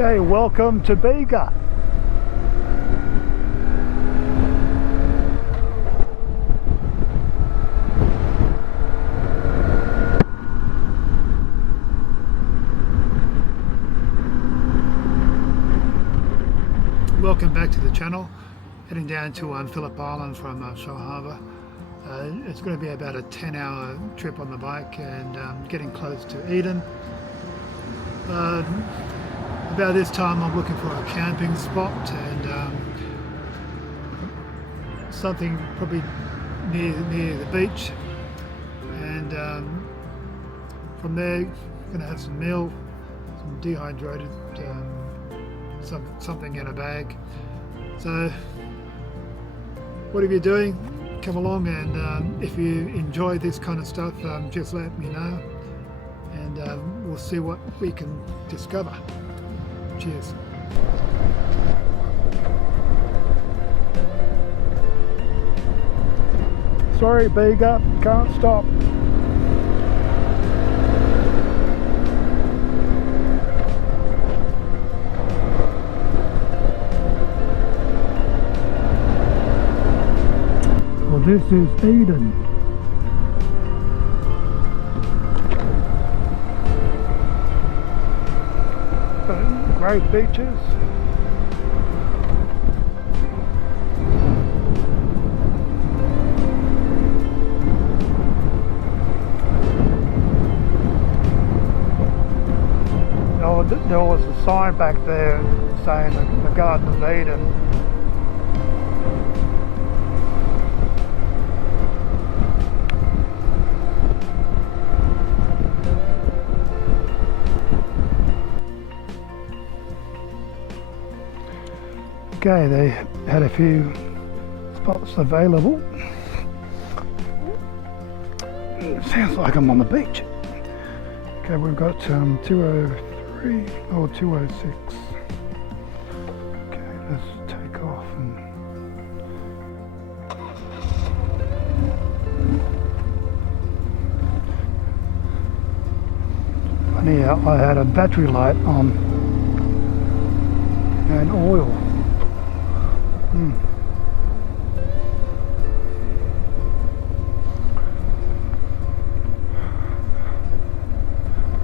Okay, welcome to Bega. Welcome back to the channel. Heading down to Phillip Island from Shell Harbour. It's going to be about a 10-hour trip on the bike and getting close to Eden. About this time I'm looking for a camping spot and something probably near the beach, and from there going to have some meal, some dehydrated something in a bag. So whatever you're doing, come along, and if you enjoy this kind of stuff, just let me know, and we'll see what we can discover. Cheers. Sorry, Bega, can't stop. Well, this is Eden. Great beaches. There was a sign back there saying the Garden of Eden. Okay, they had a few spots available. Sounds like I'm on the beach. Okay, we've got 203 or 206. Okay, let's take off and funny, I had a battery light on and oil.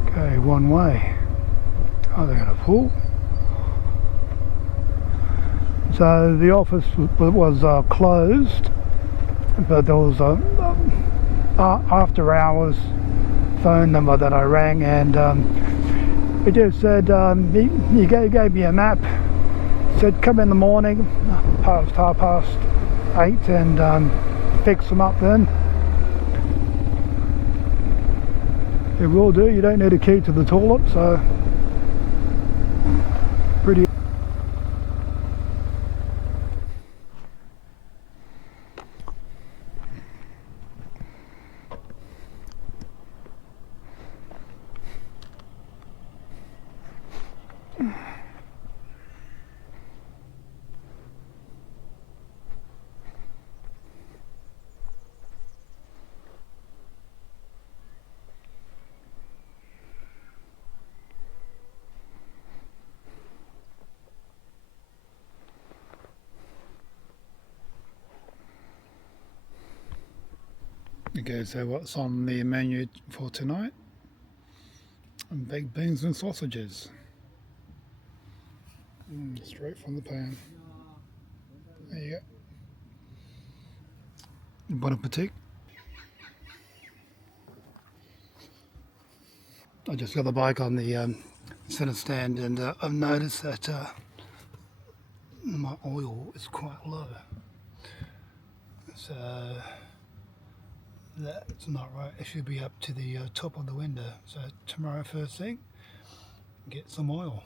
Okay, one way. Oh, they got a pool. So the office was closed, but there was a after hours phone number that I rang, and it just said he gave me a map. Said come in the morning past 8:30 and fix them up then. It will do. You don't need a key to the toilet, so pretty. Okay, so what's on the menu for tonight? Baked beans and sausages. Straight from the pan. There you go. Bon appetit. I just got the bike on the centre stand, and I've noticed that my oil is quite low. So that's not right. It should be up to the top of the window. So tomorrow first thing, get some oil.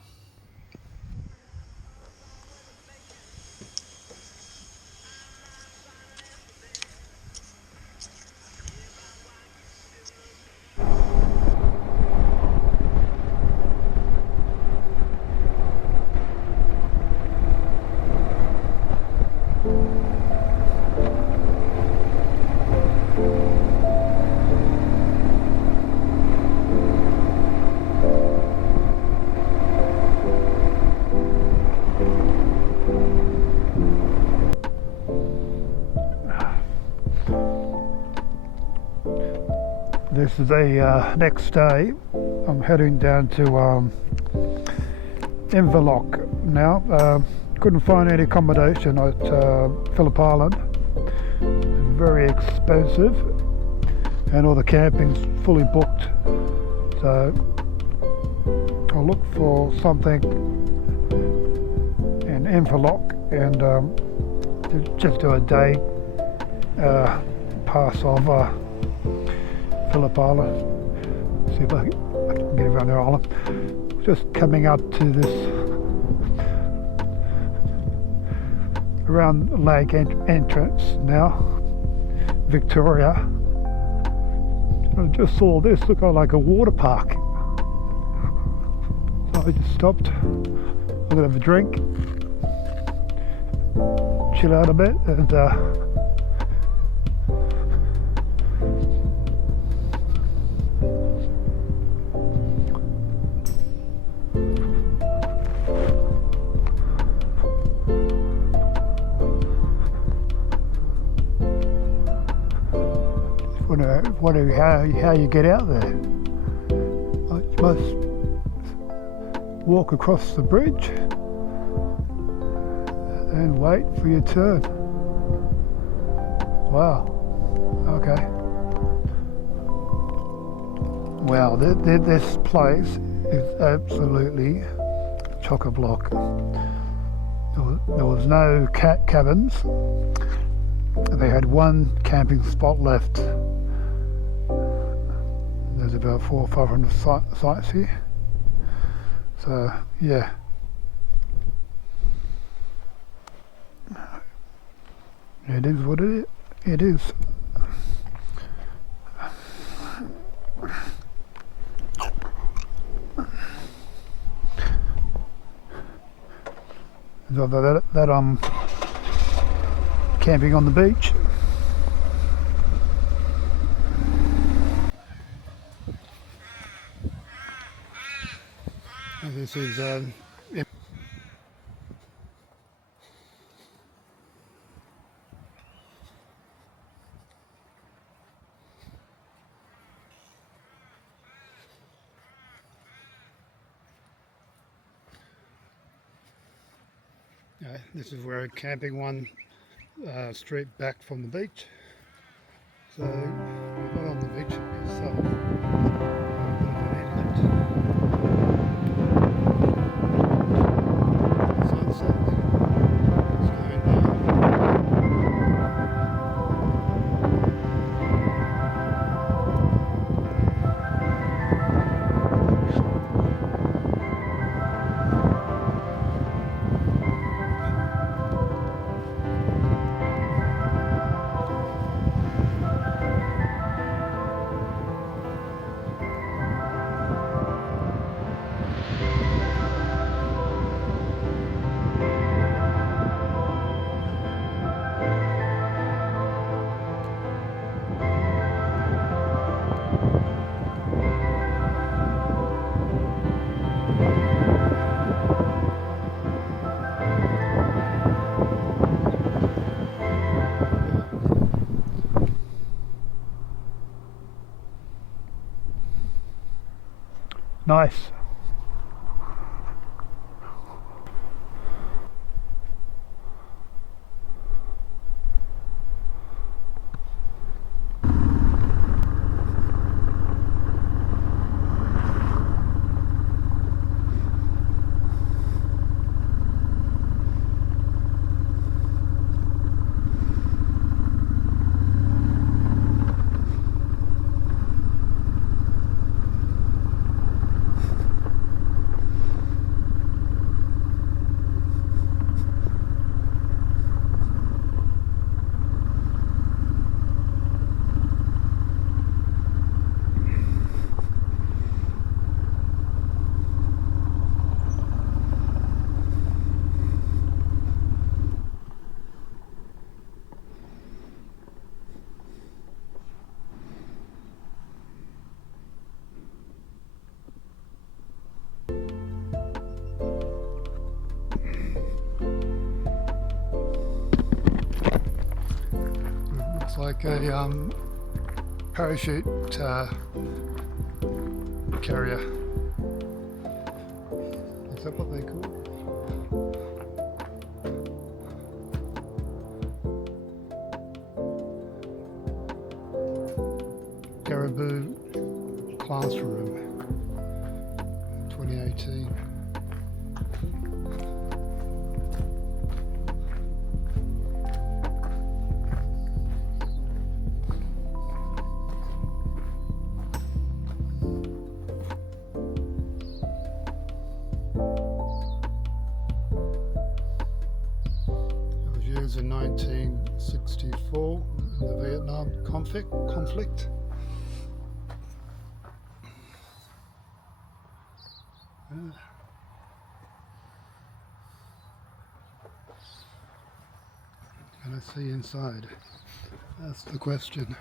This is the next day. I'm heading down to Inverloch now. Couldn't find any accommodation at Phillip Island. Very expensive, and all the camping's fully booked. So I'll look for something in Inverloch and just do a day pass of Phillip Island. See if I can get around the island. Just coming up to this around lake entrance now, Victoria. I just saw this look like a water park. So I just stopped. I'm gonna have a drink, chill out a bit, and wondering how you get out there. You must walk across the bridge and wait for your turn. Wow. Okay. Wow, this place is absolutely chock-a-block. There was no cabins. They had one camping spot left. There's about 400 or 500 sites here. So yeah. It is what it is. That I'm camping on the beach. And this is this is where I'm camping one street back from the beach. So we're not on the beach itself. A bit of an inlet. Sunset is going down. Nice. Looks like a parachute carrier. Is that what they call it? Caribou Classroom 2018. It was used in 1964 in the Vietnam conflict. Can I see inside? That's the question.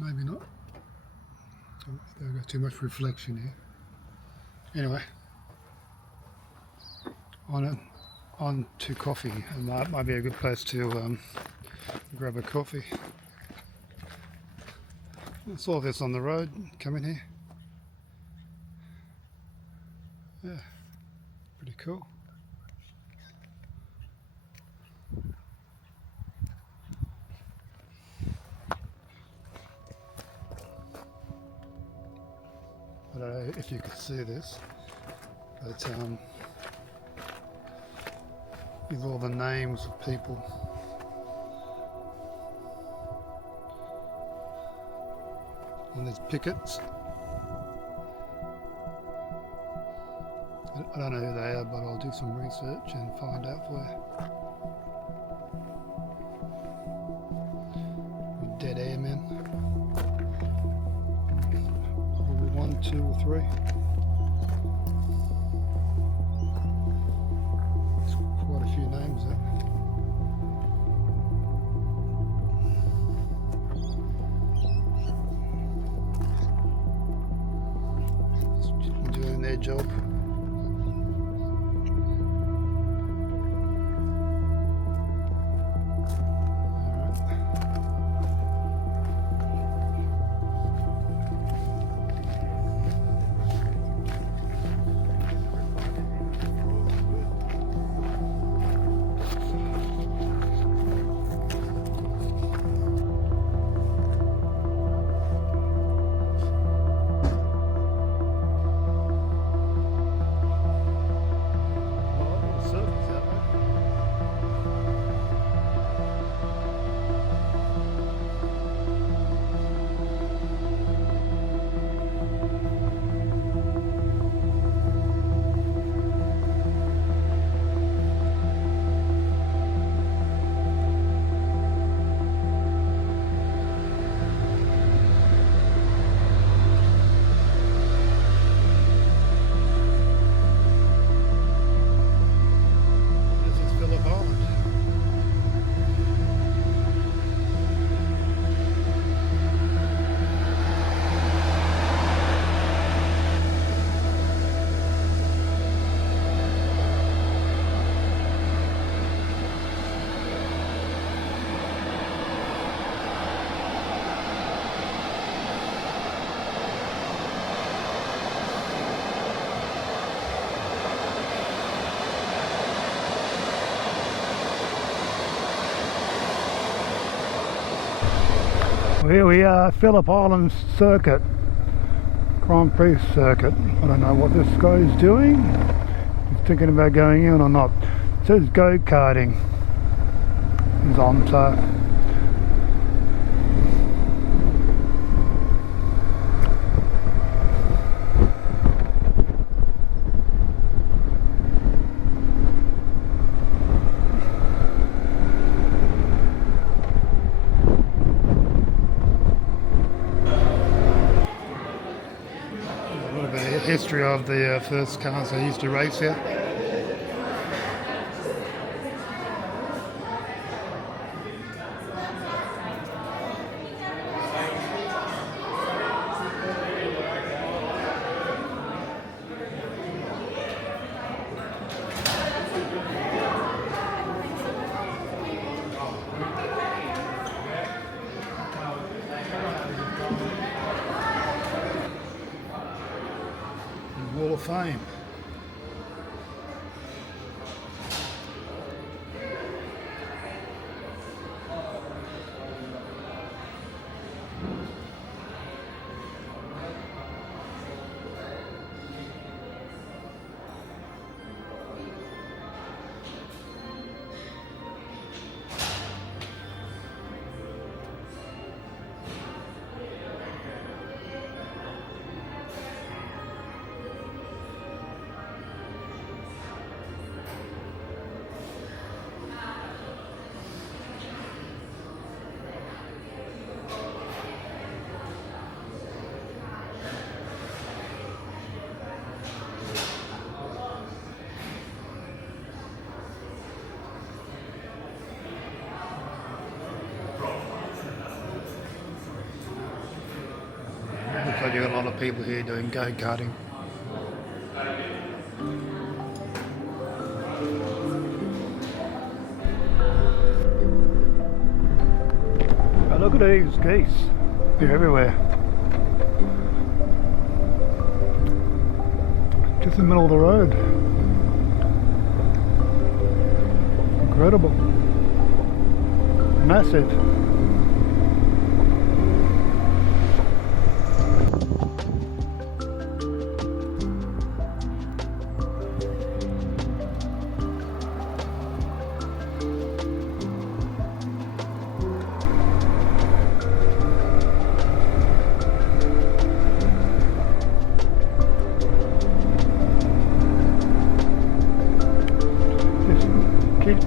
Maybe not. They've got too much reflection here. Anyway, on to coffee, and that might be a good place to grab a coffee. I saw this on the road, come in here. Yeah, pretty cool. I don't know if you could see this, but with all the names of people. And there's pickets. I don't know who they are, but I'll do some research and find out for you. Dead airmen. Maybe 1, 2 or 3. There's quite a few names there. Just doing their job. Here we are, Phillip Island Circuit, Grand Prix Circuit. I don't know what this guy's doing. He's thinking about going in or not. It says go-karting is on, so history of the first cars that used to race here. Fame. Looks like you've got a lot of people here doing go-karting. Oh, look at these geese. They're everywhere. Just in the middle of the road. Incredible. Massive.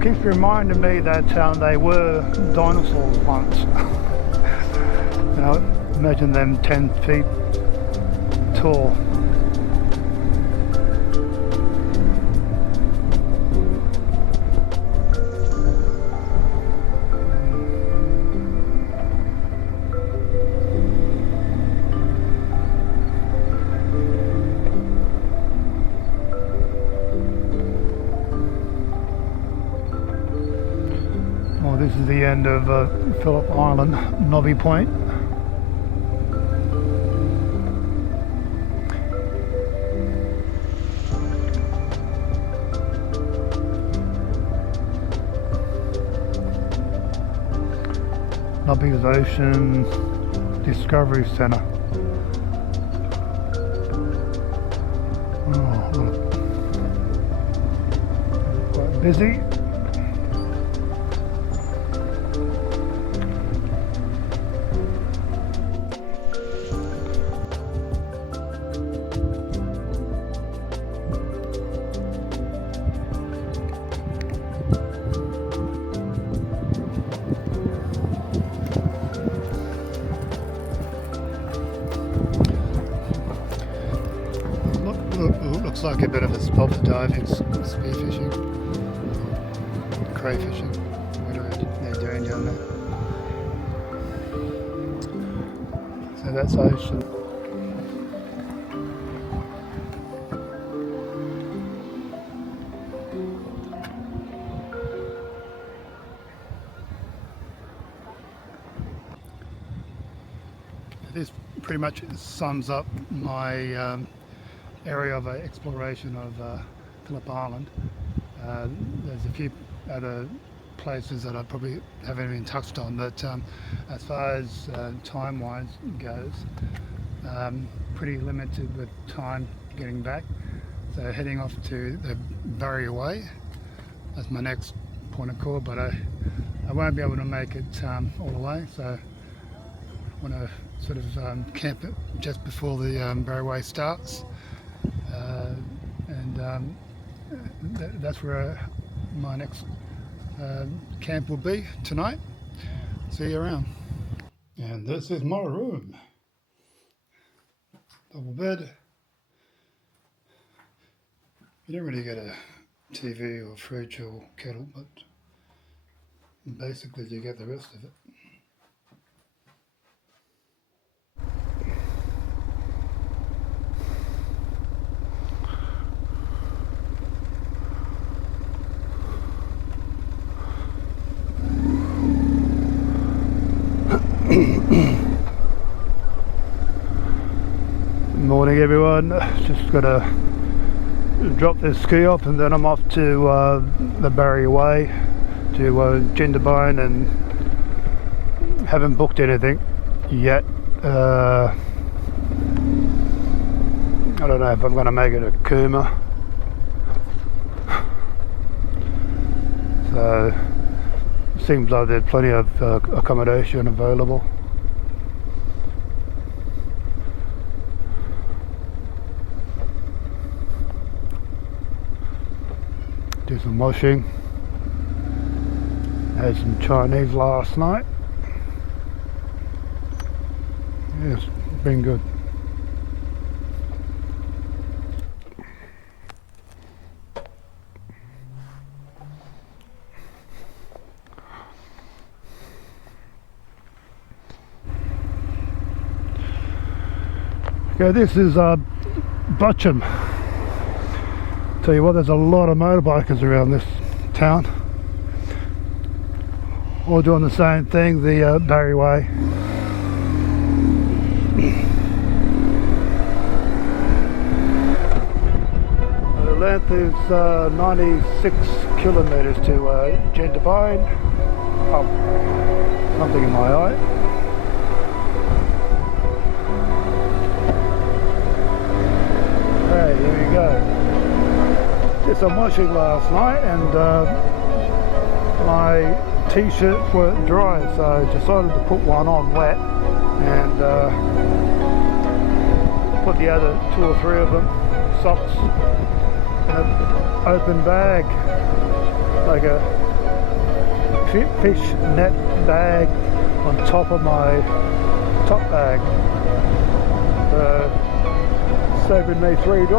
Keeps reminding me that they were dinosaurs once. You know, imagine them 10 feet tall. This is the end of Phillip Island, Nobby Point. Nobby's Ocean Discovery Centre. Oh, quite busy. Looks like a bit of a spot for diving, spearfishing, crayfishing, whatever they're doing down there. So that's ocean. This pretty much sums up my area of exploration of Phillip Island. There's a few other places that I probably haven't even touched on, but as far as time-wise goes, pretty limited with time getting back. So heading off to the Barrier Way, that's my next point of call, but I won't be able to make it all the way, so I want to sort of camp it just before the Barrier Way starts. That's where my next camp will be tonight. See you around. And this is my room. Double bed. You don't really get a TV or fridge or kettle, but basically you get the rest of it. Morning everyone, just got a drop this ski off, and then I'm off to the Barry Way to Jindabyne, and haven't booked anything yet. I don't know if I'm going to make it a Cooma. So seems like there's plenty of accommodation available. Do some washing. Had some Chinese last night. Yes, been good. Okay, this is Butcham. Tell you what, there's a lot of motorbikers around this town, all doing the same thing, the Barry Way. The length is 96 kilometres to Jindabyne. Oh, something in my eye. Hey, here we go. Did some washing last night, and my t-shirts weren't dry, so I decided to put one on wet and put the other 2 or 3 of them, socks, in an open bag, like a fish net bag on top of my top bag. Saving me $3.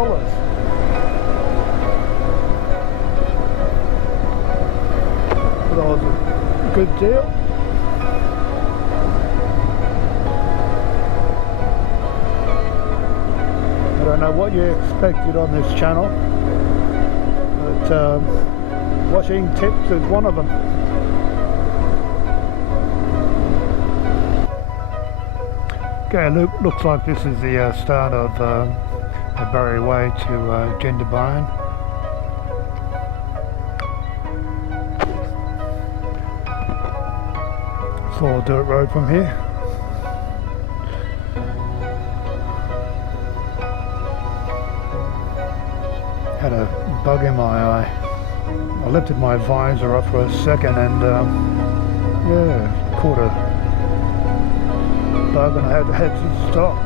That was a good deal. I don't know what you expected on this channel, but washing tips is one of them. Okay, looks like this is the start of the Barry Way to Jindabyne. It's all dirt road from here. Had a bug in my eye. I lifted my visor up for a second and yeah, caught a bug and I had to stop.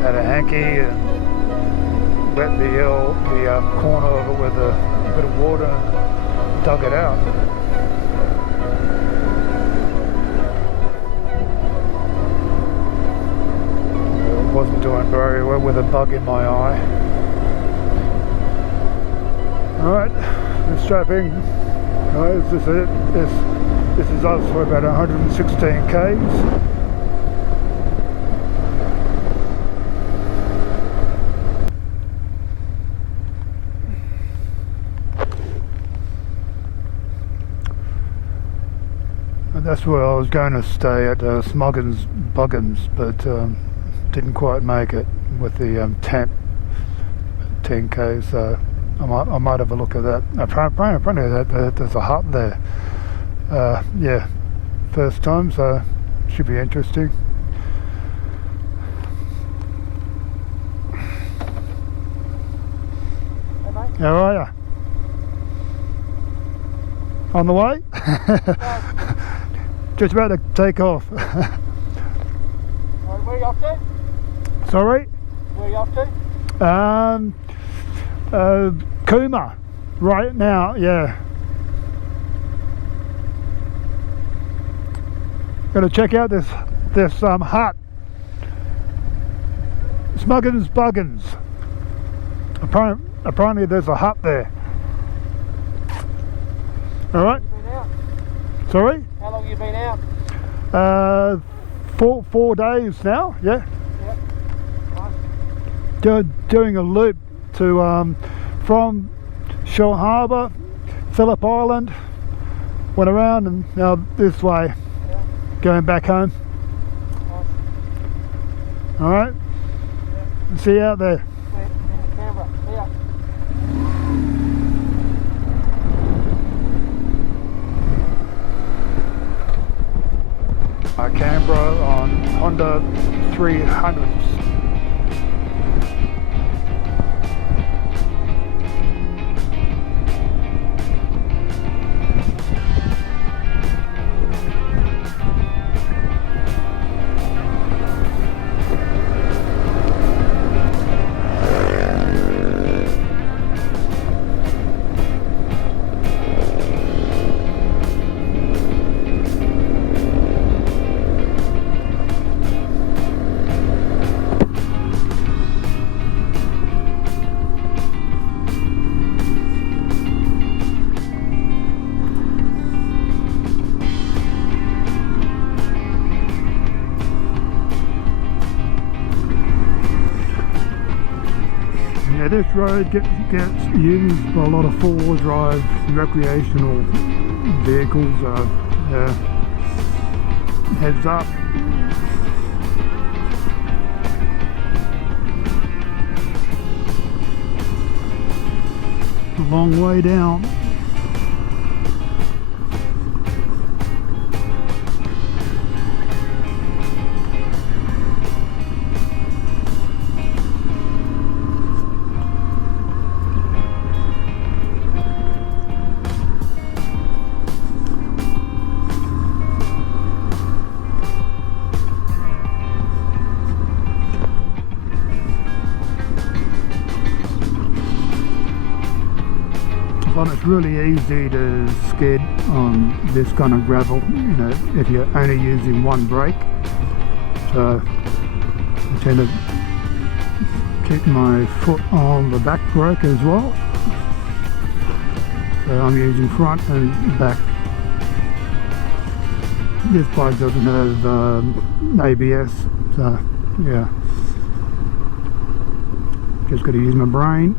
Had a hanky and wet the corner of it with a bit of water and dug it out. Wasn't doing very well with a bug in my eye. Alright, the strapping. This is it. This is us for about 116 k's. And that's where I was going to stay at Smuggins Buggins, but didn't quite make it with the tent 10k, so I might have a look at that. Apparently there's a hut there. Yeah, first time, so should be interesting. Hey mate. How are you? On the way? Just about to take off. Right, where are you off to? Sorry? Where are you off to? Cooma, right now, yeah. Gonna check out this hut. Smuggins Buggins. Apparently there's a hut there. Alright. Sorry? How long have you been out? 4 days now, yeah. Yep. Nice. Doing a loop to from Shore Harbour, Phillip Island, went around and now this way, Yeah. going back home. Nice. Alright? See you out there. Canberra. Yeah. Canberra on Honda 300s. Yeah, this road gets used by a lot of four-wheel drive recreational vehicles. Yeah. Heads up. A long way down. I find it's really easy to skid on this kind of gravel, you know, if you're only using one brake. So I tend to keep my foot on the back brake as well. So I'm using front and back. This bike doesn't have ABS, so yeah, just got to use my brain.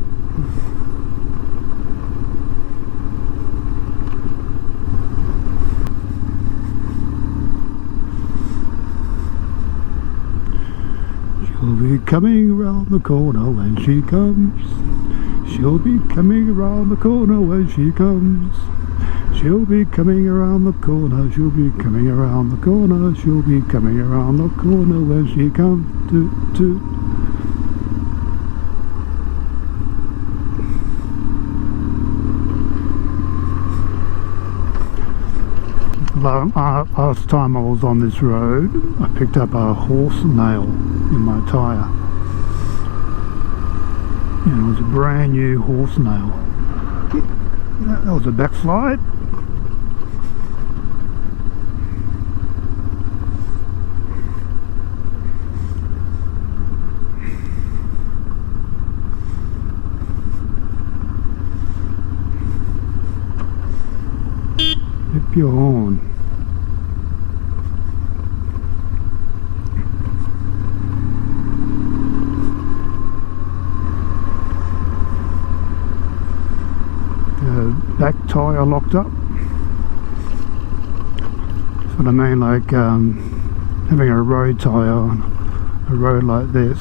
She'll be coming around the corner when she comes. She'll be coming around the corner when she comes. She'll be coming around the corner. She'll be coming around the corner. She'll be coming around the corner when she comes. Toot toot. Last time I was on this road, I picked up a horse nail in my tyre. And it was a brand new horse nail. That was a backslide. Hip your horn. Back tyre locked up. That's what I mean, like having a road tyre on a road like this.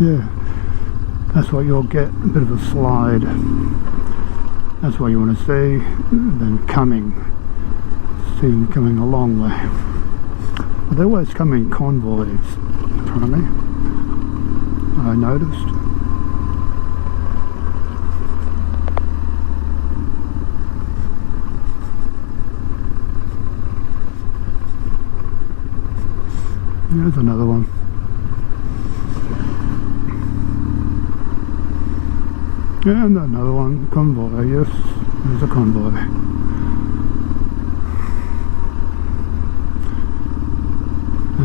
Yeah, that's what you'll get, a bit of a slide. That's what you want to see. Then coming, see them coming a long way. But they always come in convoys in front of me, I noticed. There's another one. And another one. Convoy, yes. There's a convoy.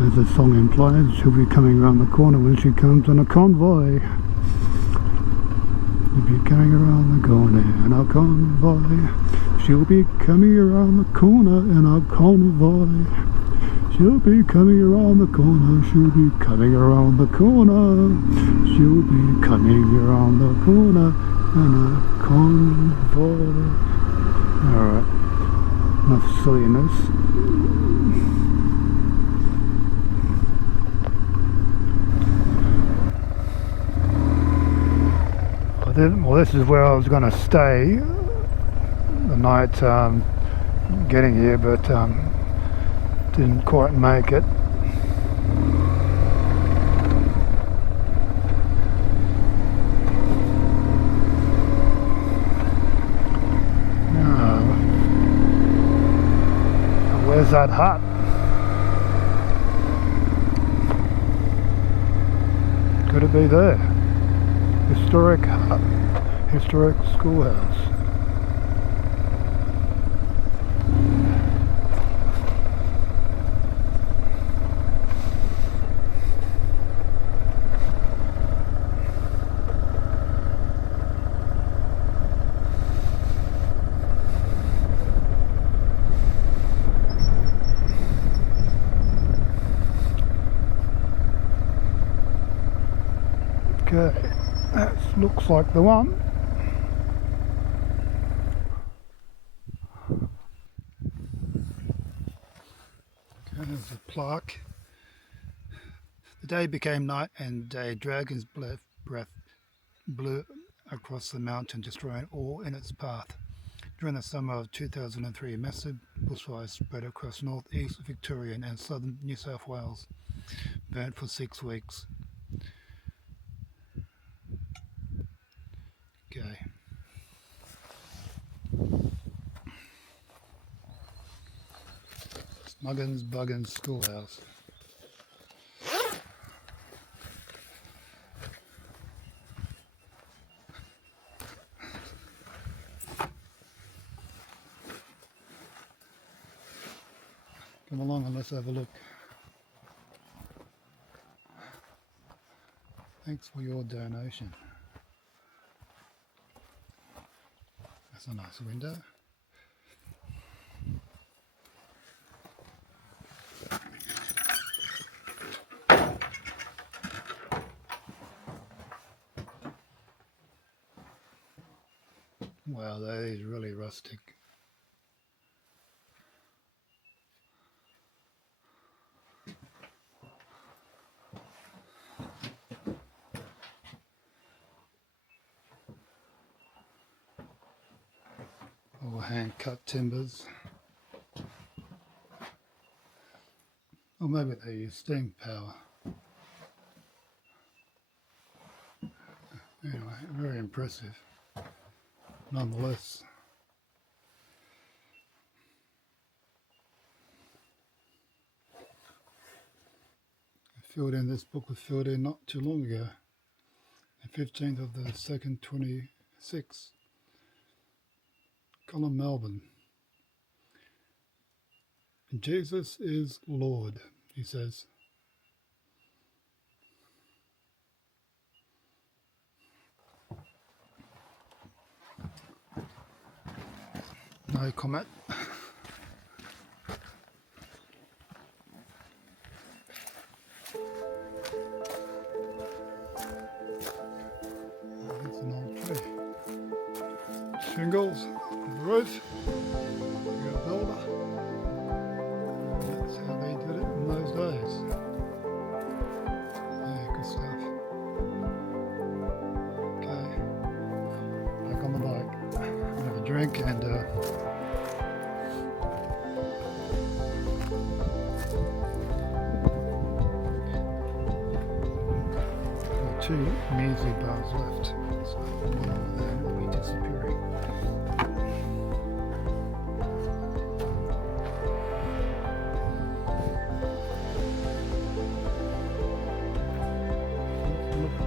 As the song implies, she'll be coming around the corner when she comes on a convoy. She'll be coming around the corner in a convoy. She'll be coming around the corner in a convoy. She'll be coming around the corner, she'll be coming around the corner. She'll be coming around the corner in a convoy. Alright, enough silliness. this is where I was going to stay the night getting here, but didn't quite make it. Where's that hut? Could it be there? Historic hut, historic schoolhouse. Okay, that looks like the one. Okay, there's a plaque. The day became night and a dragon's breath blew across the mountain, destroying all in its path. During the summer of 2003, a massive bushfire spread across northeast Victoria and southern New South Wales, burnt for 6 weeks. Okay. Smuggins Buggins Schoolhouse. Come along and let's have a look. Thanks for your donation. That's a nice window. Wow, that is really rustic. All hand-cut timbers. Or maybe they use steam power. Anyway, very impressive. Nonetheless. This book was filled in not too long ago, the 15th of the 2nd, 26. Colin Melbourne. Jesus is Lord, he says. No comment. That's an old tree. Shingles on the roof. You're a builder. That's how they did it in those days. Yeah, good stuff. Okay. Back on the bike. Have a drink and 2 measly bars left, so one of them will be disappearing.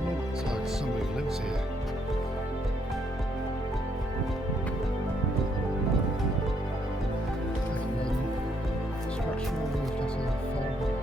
Looks like somebody lives here. There's a modern structural roof just a little far away.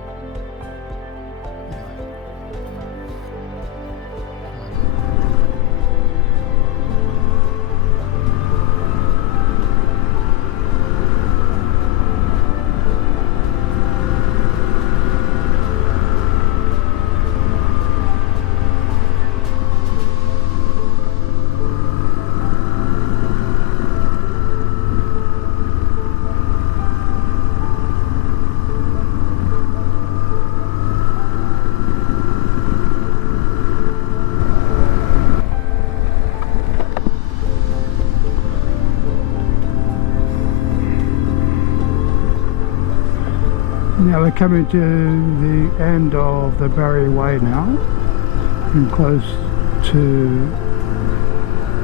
Now we're coming to the end of the Barry Way now, and close to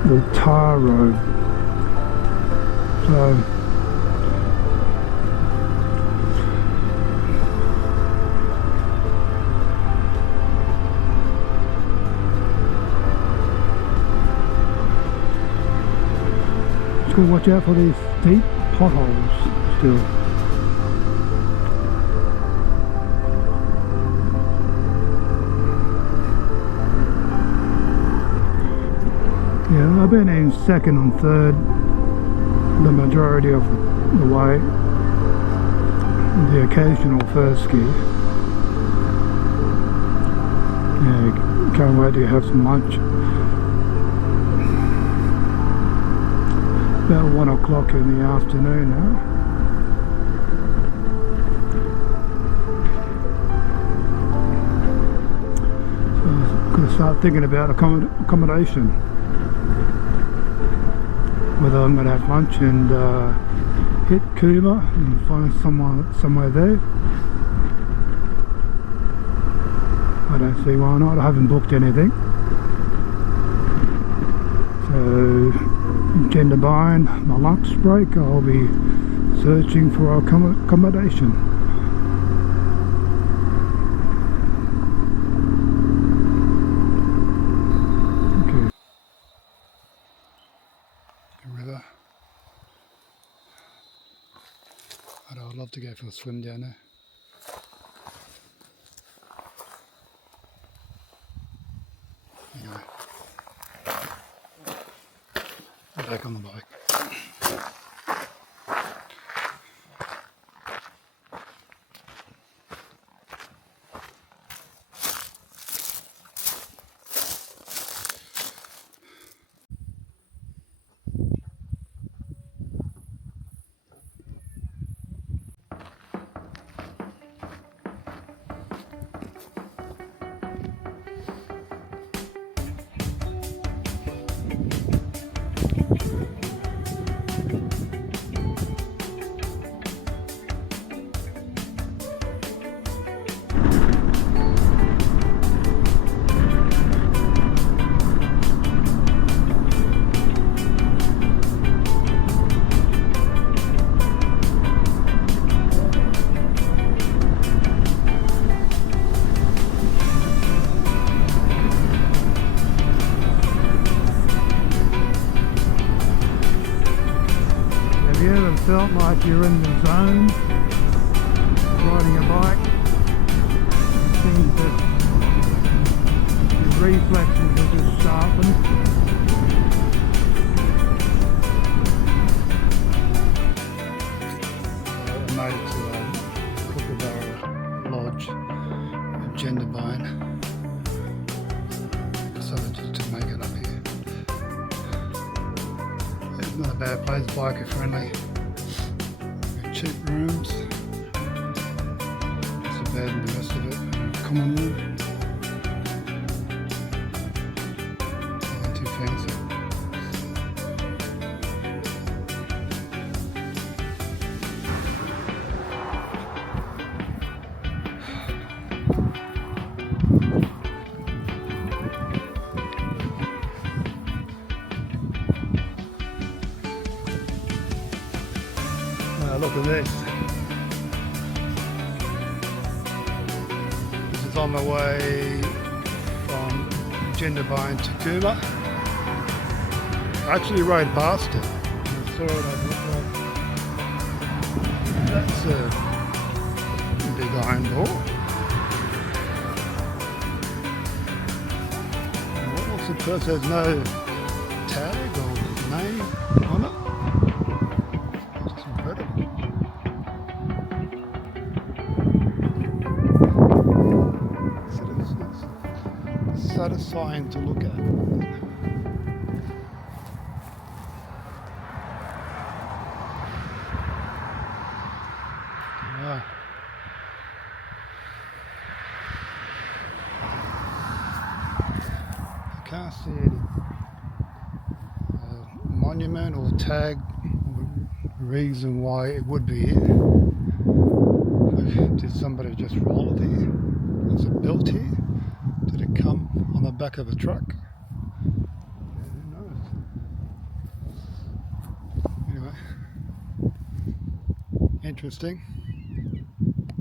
the tar road. So just gotta watch out for these deep potholes still. Yeah, I've been in second and third the majority of the way. The occasional first gear. Yeah, can't wait to have some lunch. About 1 o'clock in the afternoon now. So I'm going to start thinking about accommodation. Whether I'm going to have lunch and hit Cooma and find somewhere there. I don't see why not. I haven't booked anything. So, Gendabine, my lunch break, I'll be searching for accommodation. Okay. River. I would love to go for a swim down there. Anyway, back on the bike. Have you ever felt like you're in the zone, riding a bike? Seems that your reflexes are just sharpened. I made it to Kookaburra Lodge in Gendabine. Decided just to make it up here. It's not a bad place, biker friendly. Cheap rooms. It's a bed and the rest of it. Common room. Nothing too fancy. Look at this. This is on the way from Gendabine to Cooma. I actually rode past it. I saw it over the That's a big iron door. What's the first? There's no tag or name on it. It's incredible. It's satisfying to look at. Wow. I can't see any monument or tag reason why it would be here. did somebody just roll it here? Was it built here? Did it come on the back of a truck? Who knows? Anyway, interesting.